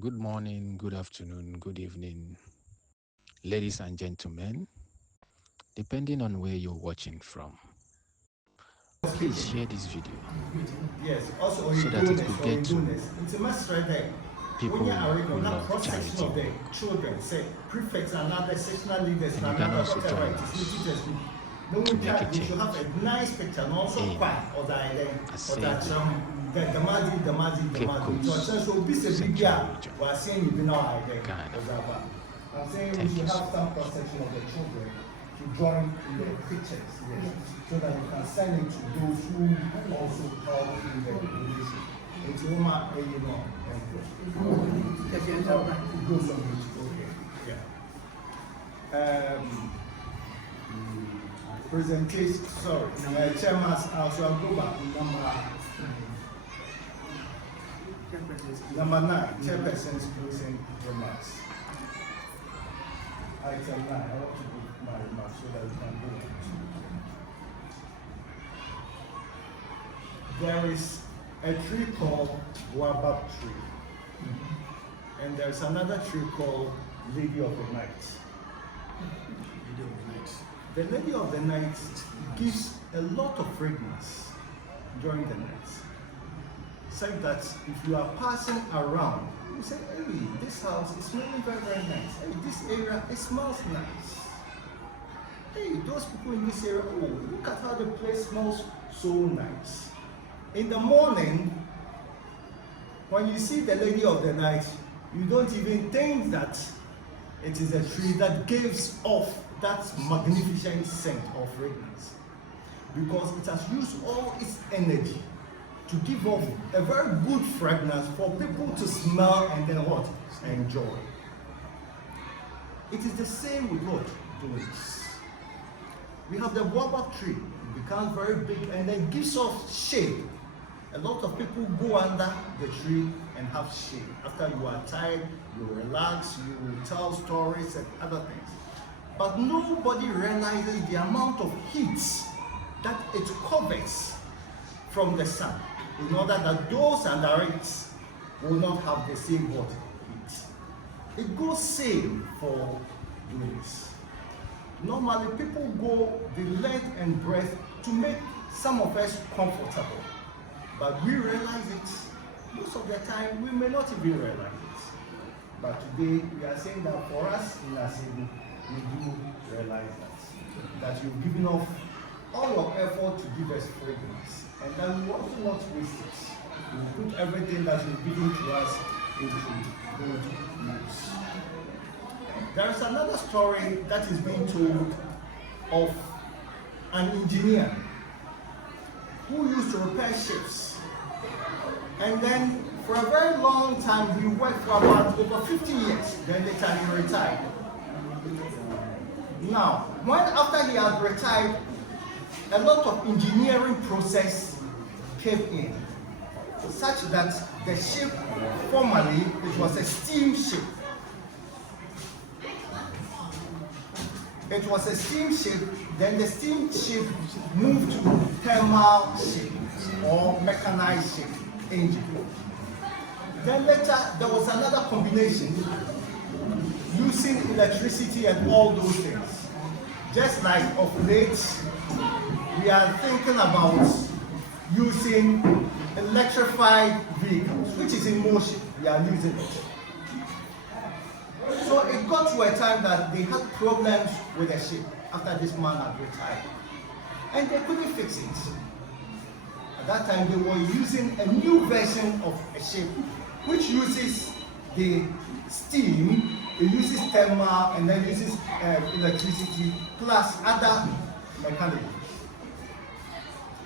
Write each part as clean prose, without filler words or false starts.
Good morning, good afternoon, good evening, ladies and gentlemen, depending on where you're watching from. Please share this video Yes, also so that it Oyedonis, could get to Oyedonis. It's a must right there. When you people are who in that love cross section charity. of the children, say prefects and other sectional leaders And and you can another also whatever join it is, us teachers. No to one make a we should have change a nice picture and also in quiet or that or that Asebu, the Cape Madi. Coast, So be a Central bigger Region, we're saying you know identity. Ghana. I'm saying we Thank should you so have some much. cross section of the children to join in the pictures, yes, so that you can send it to those who also help in the organization. It's Oma, you know, it goes on YouTube. Okay, yeah. Presentation, sorry, chairman's also I'll go back to number 9, chairperson's closing remarks. Item 9, I want to put my remarks so that we can go on. There is a tree called Boabab tree, and there's another tree called Lady of the Night. The Lady of the Night gives a lot of fragrance during the night. Such that if you are passing around, you say, hey, this house is smelling very, very nice. Hey, this area, it smells nice. Hey, those people in this area, oh, look at how the place smells so nice. In the morning, when you see the Lady of the Night, you don't even think that it is a tree that gives off that magnificent scent of fragrance, because it has used all its energy to give off a very good fragrance for people to smell and then what? Enjoy. It is the same with what? Doings. We have the baobab tree. It becomes very big and then gives off shade. A lot of people go under the tree and have shade. After you are tired, you relax, you will tell stories and other things. But nobody realizes the amount of heat that it covers from the sun, in order that those under it will not have the same what heat. It goes same for doings. Normally people go the length and breadth to make some of us comfortable, but we realize it most of the time. We may not even realize it, but today we are saying that for us in Asebu, we do realize that you've given off all your effort to give us fragrance, and then we also not waste it. We put everything that you've given to us into good use. There is another story that is being told of an engineer who used to repair ships, and then for a very long time he worked for about over 50 years. Then later he retired. Now, when after he had retired, a lot of engineering process came in, such that the ship, formerly it was a steam ship. It was a steam ship, then the steam ship moved to thermal ship or mechanized ship engine. Then later there was another combination using electricity and all those things. Just like of late, we are thinking about using electrified vehicles, which is in motion. We are using it. So it got to a time that they had problems with the ship after this man had retired, and they couldn't fix it. At that time, they were using a new version of a ship which uses the steam, it uses thermal, and then uses electricity plus other mechanisms.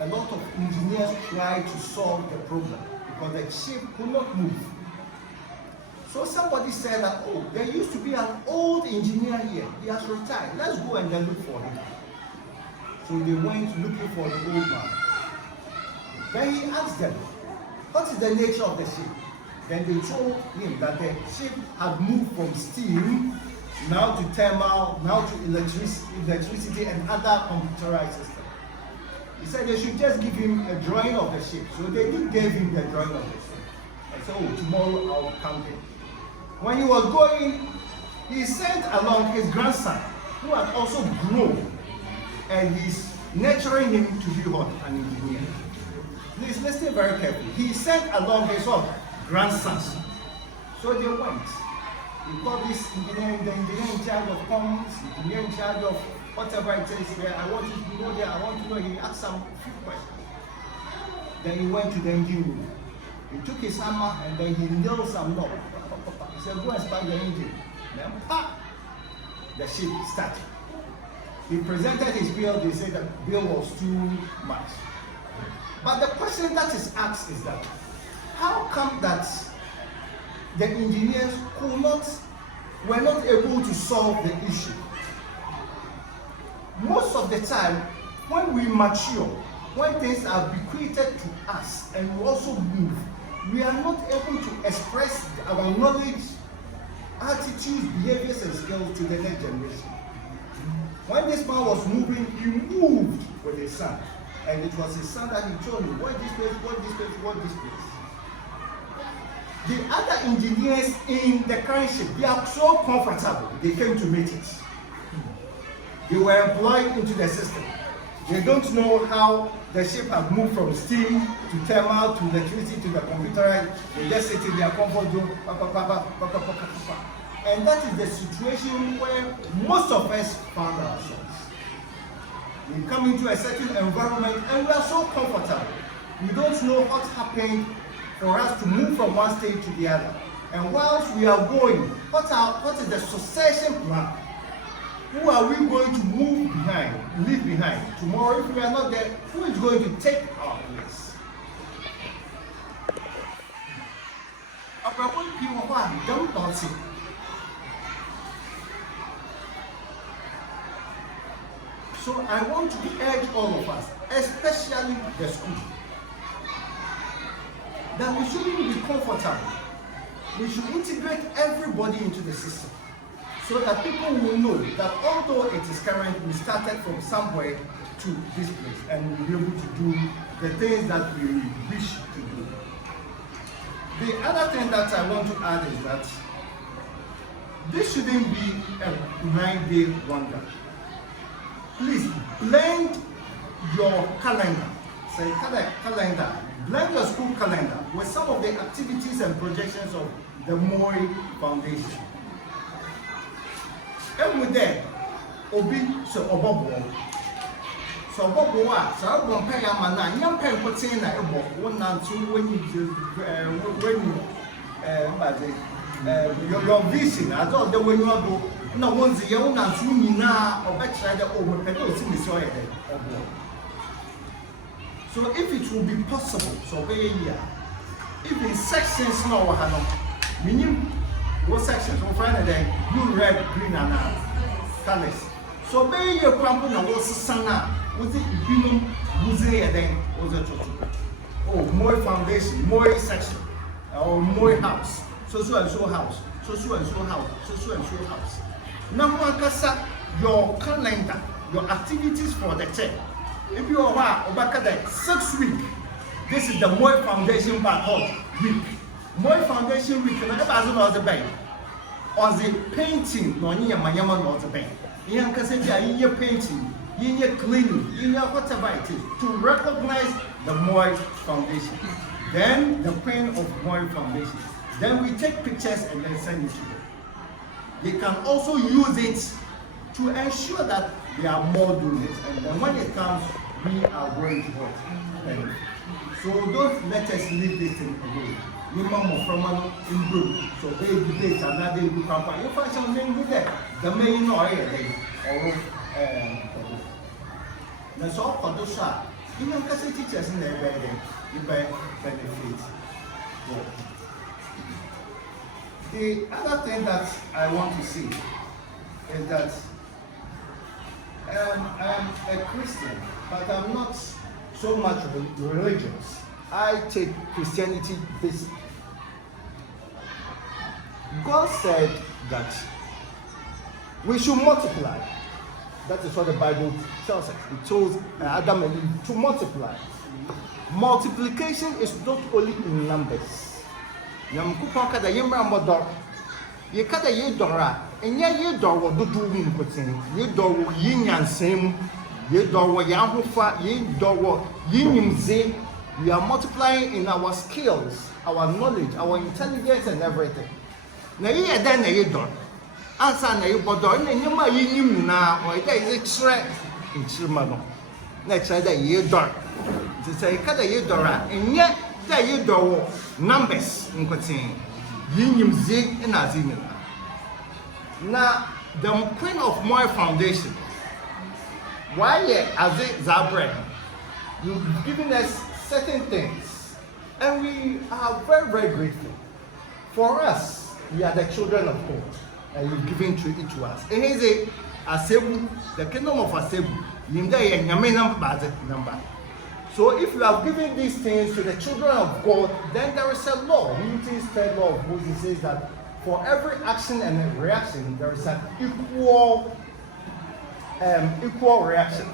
A lot of engineers tried to solve the problem because the ship could not move. So somebody said that, oh, there used to be an old engineer here. He has retired. Let's go and then look for him. So they went looking for the old man. Then he asked them, what is the nature of the ship? Then they told him that the ship had moved from steam now to thermal, now to electricity and other computerized systems. He said they should just give him a drawing of the ship. So they did give him the drawing of the ship. I said, oh, tomorrow I'll come in. When he was going, he sent along his grandson, who had also grown, and he's nurturing him to be what? An engineer. Please listen very carefully. He sent along his what? Grandsons. So they went. He called this engineer, the engineer in charge of comms, engineer in charge of whatever it is. Yeah, I want you to know there, I want to know. He asked some few questions. Then he went to the engine room. He took his hammer and then he nailed some knob. He said, go and spark the engine. Then the ship started. He presented his bill. They said the bill was too much. But the question that is asked is that, how come that the engineers were not able to solve the issue? Most of the time, when we mature, when things are bequeathed to us and we also move, we are not able to express our knowledge, attitudes, behaviors, and skills to the next generation. When this man was moving, he moved with his son. And it was his son that he told him, what this place, what this place, what this place. The other engineers in the current ship, they are so comfortable, they came to meet it. They were employed into the system. They don't know how the ship has moved from steam to thermal to electricity to the computer. They just sit in their comfort zone. And that is the situation where most of us found ourselves. We come into a certain environment and we are so comfortable. We don't know what happened for us to move from one state to the other. And whilst we are going, what is the succession plan? Who are we going to move behind, leave behind? Tomorrow, if we are not there, who is going to take our place? So I want to urge all of us, especially the school, that we shouldn't be comfortable. We should integrate everybody into the system, so that people will know that although it is current, we started from somewhere to this place and we'll be able to do the things that we wish to do. The other thing that I want to add is that this shouldn't be a 9-day wonder. Please blend your calendar, say calendar, blend your school calendar with some of the activities and projections of the Moi Foundation. And with that, Obi so Obobo. So Obobo, so I won't pay a man, young pen put in a book, 1 and 2 when you your vision, I thought the way you are go, no one's the young and 2 now, or better the over pedals in the soil. So if it will be possible, so if in sections now, minimum. What sections? On Friday, blue, red, green, and colors. So, be your crumple and what's the sun? Was it Binum, Muzea then? Was it oh, more foundation, more section, or more house, so and so house, so and so house, so and so house. Now, Kasa, your calendar, your activities for the term. If you are back at the 6 week, this is the Moi Foundation part of week. Moi Foundation week and never know the bank. On the painting, no near my yaman or the bank. Young Cassia, in your painting, in your cleaning, in your whatever it is, to recognize the Moi Foundation. Then the pen of Moi Foundation. Then we take pictures and then send it to them. They can also use it to ensure that there are more donors. And then when it comes, we are going to work. So don't let us leave this thing away. We must from in group. So baby days another group campaign. You find something good there. The main oil or that's all for those are. You know, because teachers in there, you benefit. The other thing that I want to see is that I'm a Christian, but I'm not so much religious. I take Christianity basic. God said that we should multiply. That is what the Bible tells us. It tells Adam and Eve to multiply. Multiplication is not only in numbers. You cut a ye dora, and yet ye door will do win putting, ye door will yin and same, ye door will yahufa, ye door will yin ze. We are multiplying in our skills, our knowledge, our intelligence, and everything. Now, ye are then a door. Answer na you but door, and you might yin now, or there is a threat in Chimano. Next, I say ye door. To say, cut a ye dora, and yet there ye door numbers in Quatin. Yin zig and azimina. Now, the Queen of Moy Foundation, why as it Zabre, you've given us certain things, and we are very, very grateful. For us, we are the children of God, and you've given it to us. And here's a Asebu, the kingdom of Asebu, number. So if you have given these things to the children of God, then there is a law. Newton's third law of Moses says that for every action and a reaction, there is an equal reaction.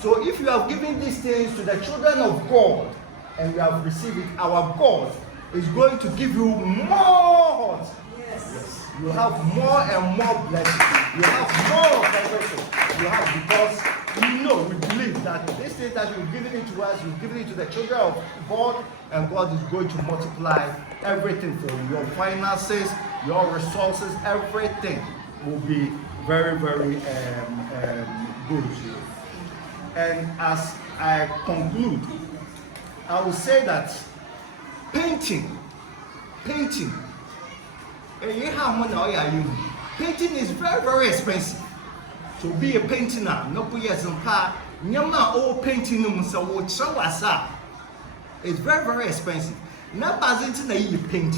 So if you have given these things to the children of God and you have received it, our God is going to give you more. Yes. You have more and more blessings. You have more of everything. You have because we believe that this thing that you've given it to us, you've given it to the children of God, and God is going to multiply everything for you. Your finances, your resources, everything will be very, very good to you. And as I conclude, I will say that painting, painting is very, very expensive. To be a painter, no painting it's very, very expensive. Now, you paint.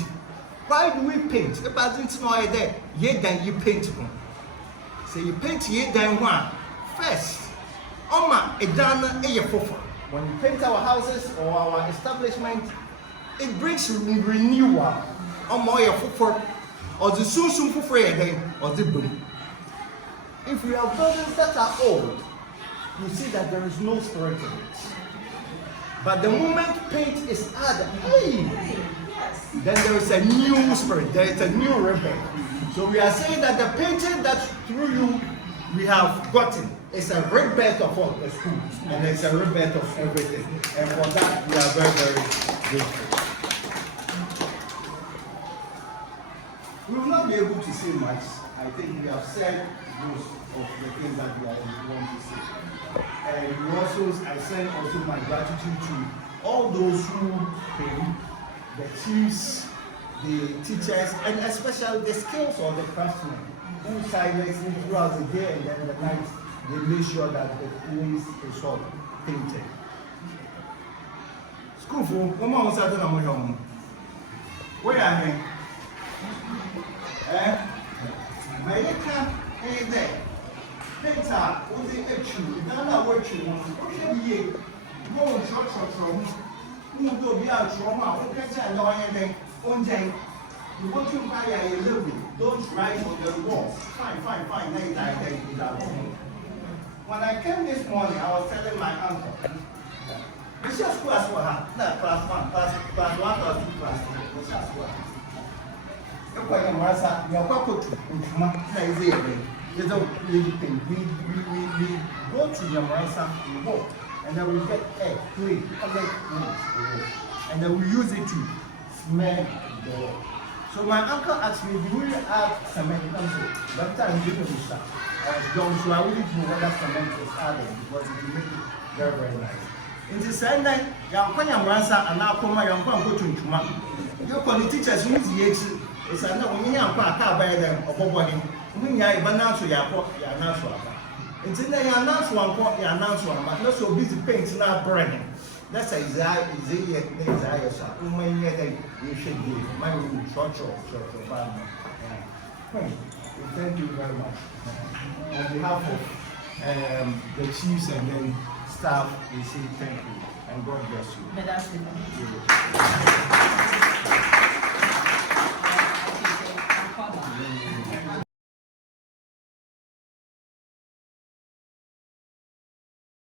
Why do we paint? You paint. So you paint one first. When you paint our houses or our establishment, it brings renewal. Or the soon for or the boom. If you have buildings that are old, you see that there is no spirit in it. But the moment paint is added, then there is a new spirit, there is a new rebirth. So we are saying that the painting that through you we have gotten is a rebirth of all the schools, and it's a rebirth of everything. And for that, we are very, very grateful. We will not be able to say much. I think we have said most of the things that we want to say. And we also, I send also my gratitude to all those who came, the chiefs, the teachers, and especially the skills of the craftsmen who tirelessly throughout the day and then the night, they make sure that the place is all painted. School for one more Saturday, where are you? My little there. Painter, who's the actual, Nana working on okay, no short from who will be out trauma, who can say no anything on day. You want to buy a little bit, don't write on the wall. Fine, when I came this morning, I was telling my uncle, it's just class 1, not class 1, class 1, class 2, class 3, it's just what. We go to Yamarasa, we walk, and then we get egg, clay, and then we use it to cement the wall. So my uncle asked me, do we add cement? That time we didn't start. John, so I wouldn't know whether cement is added because it will make it very, very nice. In the same night, Yamarasa and now come and go to Chuma. You can teachers use the it's another when you have a by them or body. When you are banana to your pot, you are natural. It's in the announce one, you announce one, but not so busy painting now burning. That's a desire, is it desire, sir. You should be my church. Thank you very much. On behalf of the chiefs and then staff, we say thank you and God bless you.